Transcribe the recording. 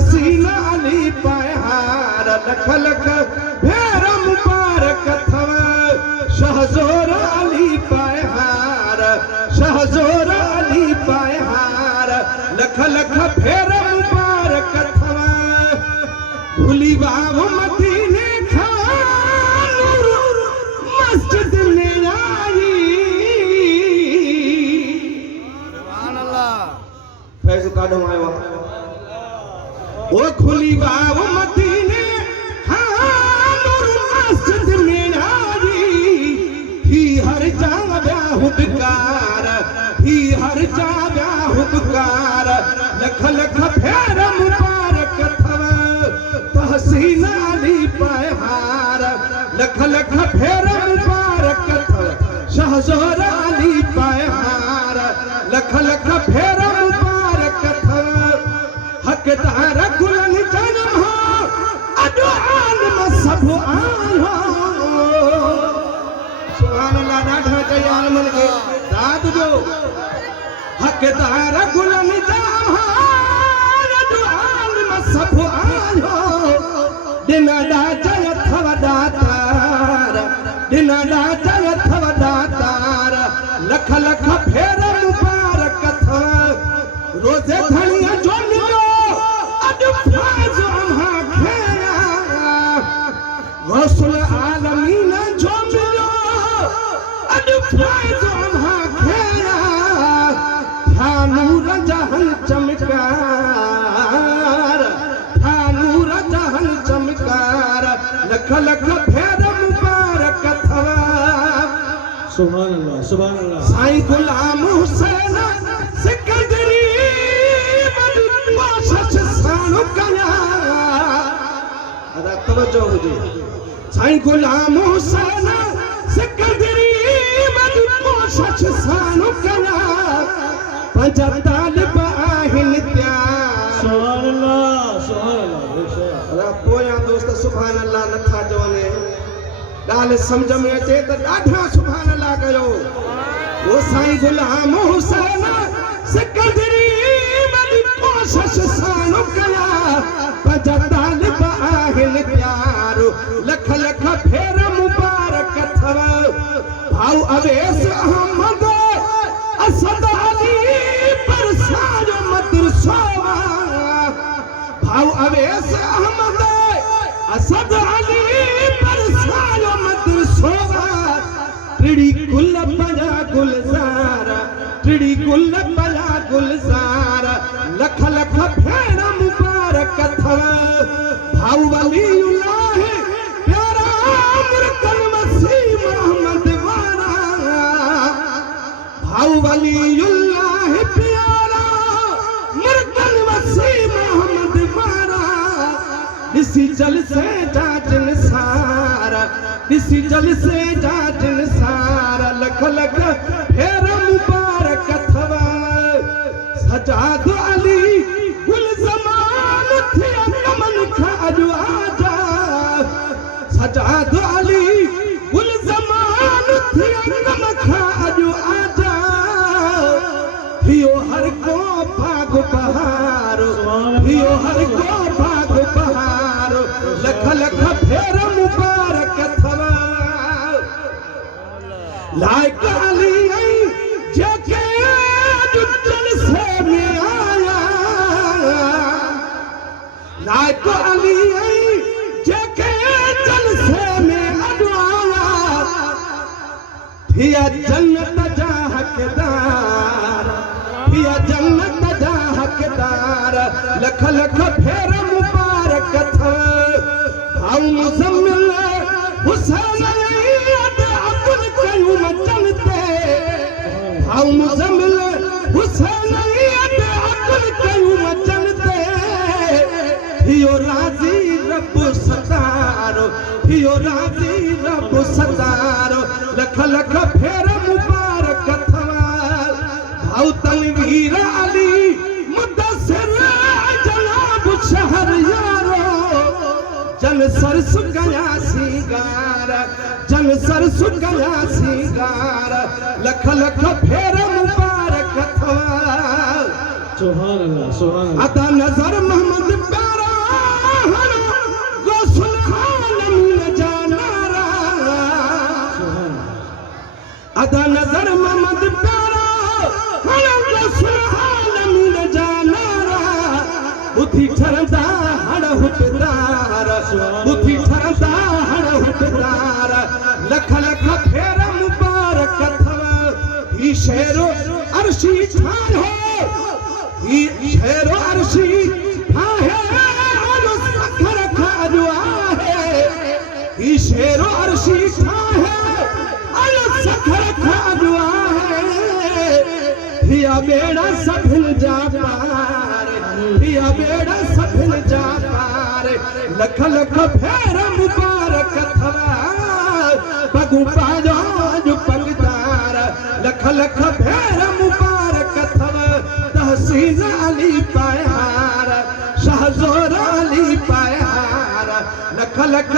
तहसीन अली पाए हार लख लख फेर मुबारक थव शहज़ोर अली पाए हार शहज़ोर अली पाए हार लख लख फेर मुबारक थव भुली बाब मदीने खां मस्जिद में आई फैज़ काढो आयो वो खुली बाब मदीने मस्जिद में आई ही हर जा हुबकार ही हर जा हुबकार लख लख फेर मुबारक थव तहसीन अली पाए हार लख लख फेर मुबारक थव शहज़ोर अली पाए हार लख लख फेर मुबारक थव हक़दार गुलन जनम हो अॼु आलम सभु आयो सुभान अल्लाह ॾाढा चई आलमन खे रात जो हक़दार गुलन जनम हो अॼु आलम सभु आयो ॾिना ॾाचय थव दातार ॾिना ॾाचय थव दातार लख लख फेर मुबारक थव रोज़े धणीअ जो रसूल आलमीन जो मिलो अॼु फ़ैज़ अम्हा खेया था नूर जहन चमकार था नूर जहन चमकार लख लख फेर मुबारक थव सुभान अल्लाह साईं गुलाम हुसैन सिकंदरी कोशिश साणु कया अदा तवज्जो हुजे साईं गुलाम हुसैन सिकंदरी कोशिश साणु कया पंज तालिब आहिनि तयार सुभान अल्लाह अदा पोयां दोस्त सुभान अल्लाह नथा चवनि ॻाल्हि सम्झ में अचे त ॾाढा सुभान अल्लाह कयो वो साईं गुलाम हुसैन सिकंदरी कोशिश साणु कया पंज तालिब आहिनि तयार लख लख फेर मुबारक थव भाऊ अवेस अहमद असद अली परसायो मदरसो भाऊ अवेस अहमद असद अली परसायो मदरसो टिड़ी गुल पया गुलज़ार टिड़ी गुल पया गुलज़ार लख लख फेर मुबारक थव भाऊ वलीउल्लाह प्यारा मुर्तल मसीह मोहम्मद वारा भाऊ वलीउल्लाह प्यारा मुर्तल मसीह मोहम्मद वारा ॾिसी जलसे जा जिनसार ॾिसी जलसे जा जिनसार लख लख फेर मुबारक थव सजाद अली गुल ज़मान थिया कमन खां अॼु आजा सजाद अली गुल ज़मान थिया कम खां अॼु आजा हियो हर को भाग बहार हियो हर को भाग बहार लख लख फेर मुबारक थव लाइक अली जेके अॼु जलसे में आया लाइक अली जेके जलसे में अॼु आया थिया जन्नत जा हक़दार थिया जन्नत जा हक़दार लख लख फेर मुबारक थव भाऊ मुज़म्मिल हुसैन अब्दुल कयूम जनते भाऊ मुज़म्मिल हुसैन अब्दुल कयूम जनते हियो राज़ी रब सतारो हियो राज़ी रब सतारो लख लख फेर मुबारक थव भाऊ तनवीर अली मुदस्सिर जनाब शहरयारो जन सर सुकया सिंगार जन सर सुकया सिंगार लख लख फेर मुबारक थव सुभान अल्लाह अदा नज़र मोहम्मद प्यारा बुद्धि ठरंदा हण हुटदार बुद्धि ठरंदा हण हुटदार लख लख फेर मुबारक अथव ही शेरो अर्शी ठायो ही शेरो अर्शी ठाहे आलो सखर खाजो आहे ही शेरो अर्शी ठाहे आलो सखर खाजो आहे हिया बेड़ा सभिन जा पार हिया बेड़ा सभिन जा पार लख लख फेर मुबारक अथवा पगु पाजो जो पगदार लख लख फेर मुबारक अथव तहसीन अली पायार शाहज़ोर अली पायार लख लख